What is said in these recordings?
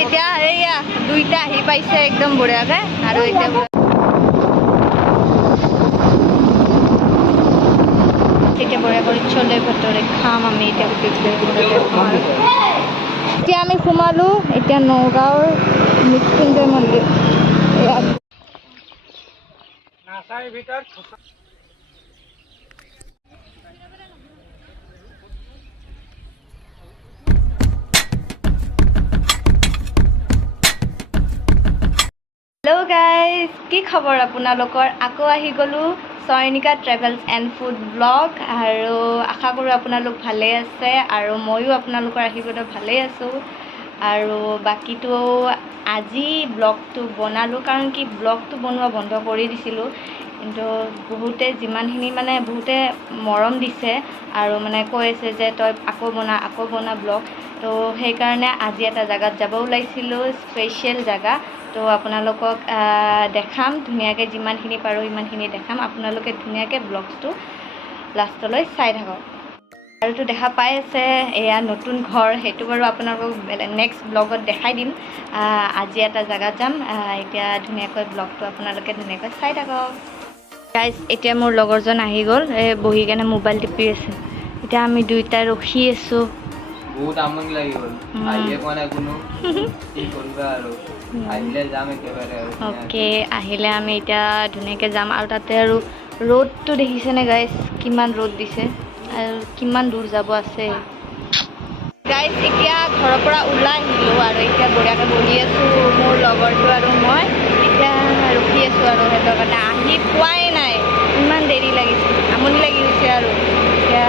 এতিয়া এইয়া দুইটা আহি পাইছে একদম বঢ়িয়াকে আৰু এতিয়া বঢ়িয়া কৰি চলে ভটৰে খাম আমি এতিয়া আমি সোমালো এতিয়া নগাঁৱৰ মৃত্যুঞ্জয় মন্দিৰ হেল্ল' গাইজ কি খবৰ আপোনালোকৰ আকৌ আহি গ'লোঁ Chayanika travels and food blog আৰু আশা কৰোঁ আপোনালোক ভালে আছে আৰু ময়ো আপোনালোকৰ আশীৰ্বাদত ভালেই আছোঁ আৰু বাকীটো আজি ব্লগটো বনালোঁ কাৰণ কি ব্লগটো বনোৱা বন্ধ কৰি দিছিলোঁ কিন্তু বহুতে যিমানখিনি মানে বহুতে মৰম দিছে আৰু মানে কৈ আছে যে তই আকৌ বনা ব্লগ তো সেইকাৰণে আজি এটা জেগাত যাব ওলাইছিলোঁ স্পেচিয়েল জেগা তো আপোনালোকক দেখাম ধুনীয়াকৈ যিমানখিনি পাৰোঁ সিমানখিনি দেখাম আপোনালোকে ধুনীয়াকৈ ব্লগটো লাষ্টলৈ চাই থাকক আৰুতো দেখা পাই আছে এয়া নতুন ঘৰ সেইটো বাৰু আপোনালোকক নেক্সট ব্লগত দেখাই দিম আজি এটা জেগাত যাম এতিয়া ধুনীয়াকৈ ব্লগটো আপোনালোকে ধুনীয়াকৈ চাই থাকক গাইজ এতিয়া মোৰ লগৰজন আহি গ'ল বহি কেনে মোবাইল টিপি আছে এতিয়া আমি দুইটাই ৰখি আছোঁ বহুত আমনি লাগি গ'ল আহিয়ে পোৱা নাই কোনো কি কৰিবা আৰু আহিলে যাম একেবাৰে আৰু অ'কে আহিলে আমি এতিয়া ধুনীয়াকৈ যাম আৰু তাতে আৰু ৰ'দটো দেখিছেনে গাইজ কিমান ৰ'দ দিছে আৰু কিমান দূৰ যাব আছে গাইজ এতিয়া ঘৰৰ পৰা ওলাই আহিলোঁ আৰু এতিয়া বঢ়িয়াকৈ বহি আছোঁ মোৰ লগৰটো আৰু মই এতিয়া ৰখি আছোঁ আৰু সিহঁতৰ কাৰণে আহি পোৱাই নাই ইমান দেৰি লাগিছে আমনি লাগি গৈছে আৰু এতিয়া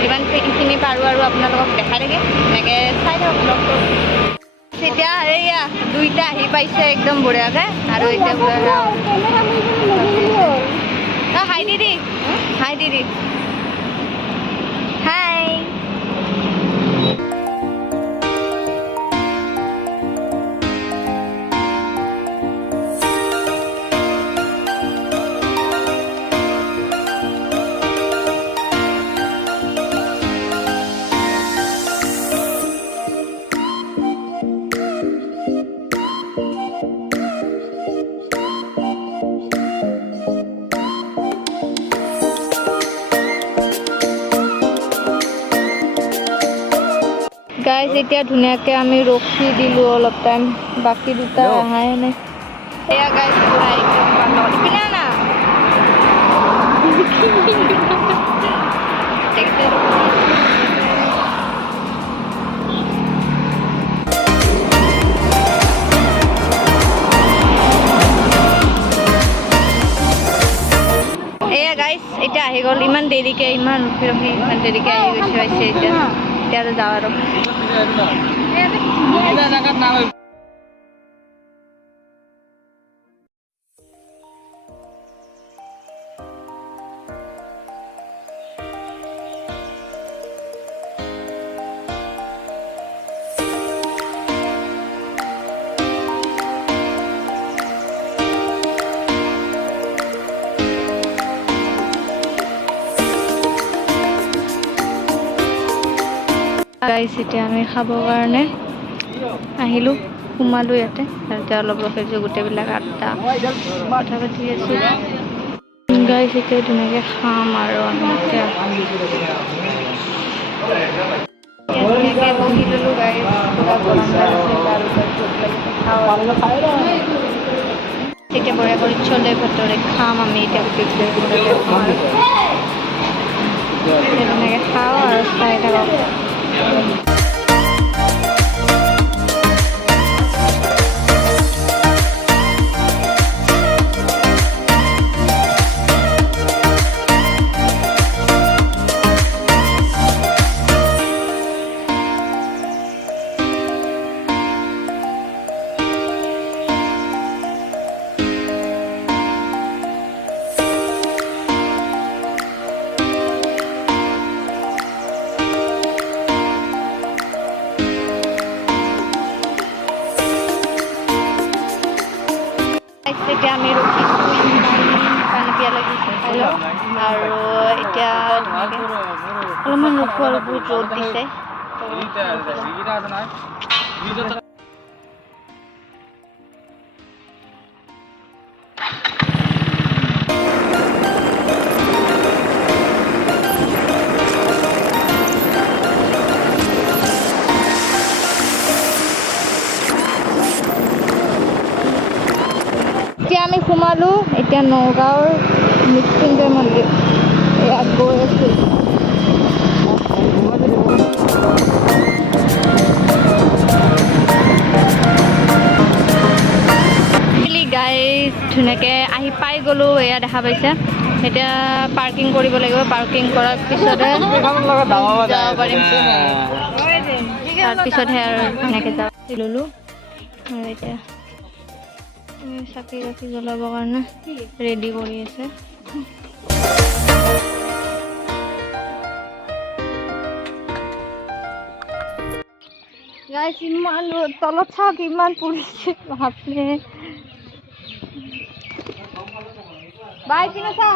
যিমানখিনি পাৰোঁ আৰু আপোনালোকক দেখাই থাকে এনেকৈ চাই থাকক ব্লগটো এতিয়া এইয়া দুইটা আহি পাইছে একদম বঢ়িয়াকৈ আৰু এতিয়া হাই দিদি হাই দিদি হাই গাইজ এতিয়া ধুনীয়াকৈ আমি ৰখি দিলোঁ অলপ টাইম বাকী দুটা অহাই নাই এয়া গাইজ পুৰা একদম ভাল ইপিনে না এয়া গাইজ এতিয়া আহি গ'ল ইমান দেৰিকৈ ইমান ৰখি ইমান দেৰিকৈ আহি গৈছে এতিয়া আৰু যাওঁ আৰু গাইজ এতিয়া আমি খাবৰ কাৰণে আহিলোঁ সোমালোঁ ইয়াতে আৰু এতিয়া অলপ ৰখিছোঁ গোটেইবিলাক আড্ডা কথা পাতি আছোঁ গাইজ এতিয়া ধুনীয়াকৈ খাম আৰু আমি এতিয়া ধুনীয়াকৈ বহি ল'লোঁ গাইজ এতিয়া বঢ়িয়া কৰি চলে ভটৰে খাম আমি এতিয়া ধুনীয়াকৈ খাওঁ আৰু চাই থাকক এতিয়া আমি ৰখিছোঁ পানী পিয়া লাগিছে আৰু এতিয়া অলপমান ৰখোঁ আৰু বহুত ৰ'দ দিছে সোমালোঁ এতিয়া নগাঁৱৰ মৃত্যুঞ্জয় মন্দিৰ ইয়াত গৈ আছোঁ গাইজ ধুনীয়াকৈ আহি পাই গ'লোঁ এয়া দেখা পাইছে এতিয়া পাৰ্কিং কৰিব লাগিব পাৰ্কিং কৰাৰ পিছতহে যাব পাৰিম তাৰপিছতহে আৰু ধুনীয়াকৈ যাব ল'লোঁ আৰু এতিয়া চাকি তাকি জ্বলাবৰ কাৰণে ৰেডি কৰি আছে গাইজ ইমান তলত চাওক ইমান পৰিছে বাপৰে বাই কিনে চা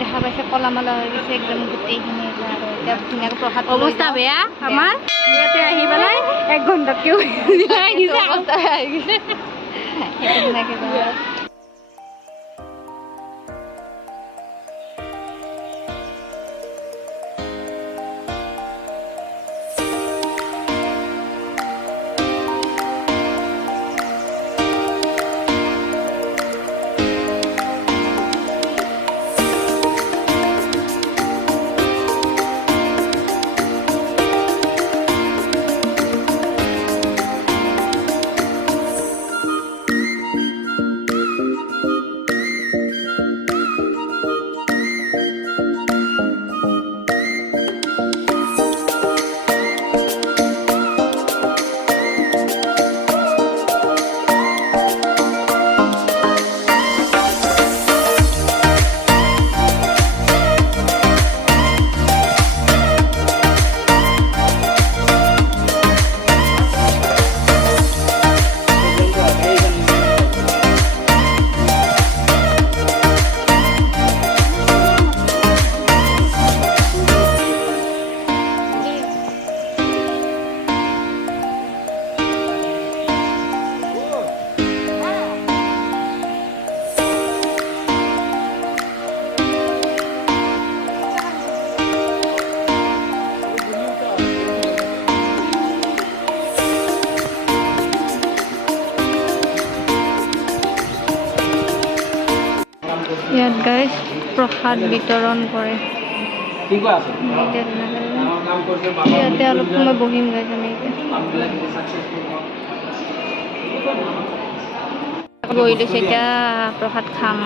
দেখা পাইছে কলা মালা হৈ গৈছে একদম গোটেইখিনি আৰু এতিয়া ধুনীয়াকৈ প্ৰসাদ অৱস্থা বেয়া আমাৰ ইয়াতে আহি পেলাই 1 ঘণ্টাতকেও অৱস্থা বেয়া হৈ গৈছে ধুনীয়াকৈ প্ৰসাদ বিতৰণ কৰে। ঠিক আছে ইয়াতে অলপ সময় বহিম গাইজ আমি বহি লৈছোঁ এতিয়া প্ৰসাদ খাম।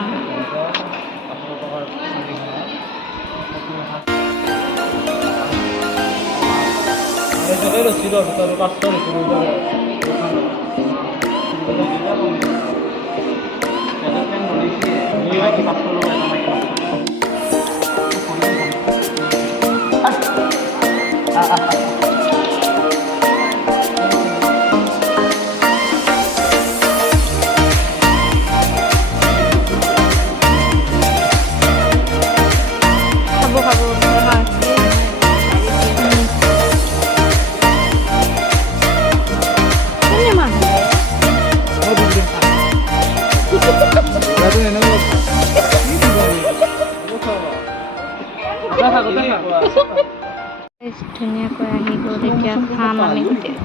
ধুনীয়াকৈ আহি গ'ল এতিয়া খাম আমি গোটেই।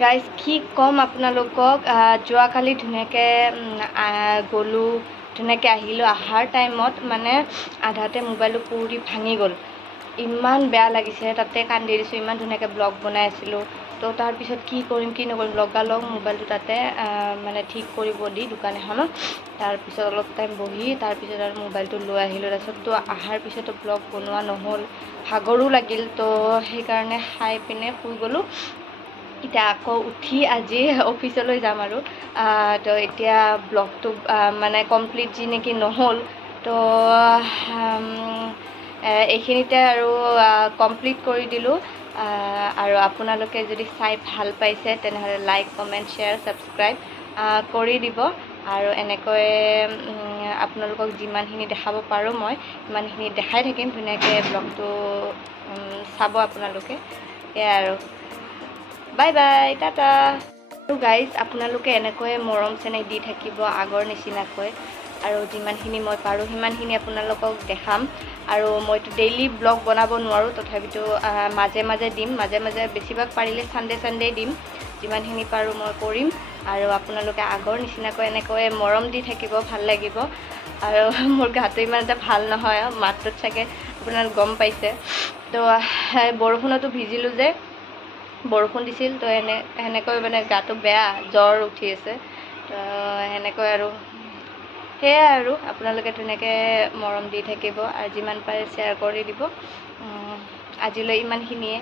গাইজ কি ক'ম আপোনালোকক, যোৱাকালি ধুনীয়াকৈ গ'লোঁ, ধুনীয়াকৈ আহিলোঁ। অহাৰ টাইমত মানে আধাতে মোবাইলটো পৰি ভাঙি গ'ল। ইমান বেয়া লাগিছে, তাতে কান্দি দিছোঁ। ইমান ধুনীয়াকৈ ব্লগ বনাই আছিলোঁ। তো তাৰপিছত কি কৰিম কি নকৰিম, লগালগ মোবাইলটো তাতে মানে ঠিক কৰিব দি দোকান এখনত। তাৰপিছত অলপ টাইম বহি তাৰপিছত আৰু মোবাইলটো লৈ আহিলোঁ। তাৰপিছত তো অহাৰ পিছতো ব্লগ বনোৱা নহ'ল, ভাগৰো লাগিল। তো সেইকাৰণে খাই পিনে শুই গ'লোঁ। এতিয়া আকৌ উঠি আজি অফিচলৈ যাম আৰু তো এতিয়া ব্লগটো মানে কমপ্লিট যি নেকি নহ'ল, তো এইখিনিতে আৰু কমপ্লিট কৰি দিলোঁ। আৰু আপোনালোকে যদি চাই ভাল পাইছে তেনেহ'লে লাইক, কমেণ্ট, শ্বেয়াৰ, ছাবস্ক্ৰাইব কৰি দিব। আৰু এনেকৈ আপোনালোকক যিমানখিনি দেখাব পাৰোঁ মই সিমানখিনি দেখাই থাকিম। ধুনীয়াকৈ ব্লগটো চাব আপোনালোকে। এয়াই আৰু বাই বাই, টাটা। আৰু গাইজ আপোনালোকে এনেকৈ মৰম চেনেহ দি থাকিব আগৰ নিচিনাকৈ, আৰু যিমানখিনি মই পাৰোঁ সিমানখিনি আপোনালোকক দেখাম। আৰু মইতো ডেইলি ব্লগ বনাব নোৱাৰোঁ, তথাপিতো মাজে মাজে দিম। মাজে মাজে বেছিভাগ পাৰিলে ছানডে দিম। যিমানখিনি পাৰোঁ মই কৰিম। আৰু আপোনালোকে আগৰ নিচিনাকৈ এনেকৈ মৰম দি থাকিব, ভাল লাগিব। আৰু মোৰ গাটো ইমান এটা ভাল নহয়, মাতটোত চাগে আপোনালোকে গম পাইছে। তো বৰষুণতো ভিজিলোঁ যে, বৰষুণ দিছিল। তো সেনেকৈ মানে গাটো বেয়া, জ্বৰ উঠি আছে। তো সেনেকৈ আৰু সেয়াই আৰু আপোনালোকে ধুনীয়াকৈ মৰম দি থাকিব আৰু যিমান পাৰে শ্বেয়াৰ কৰি দিব। আজিলৈ ইমানখিনিয়ে।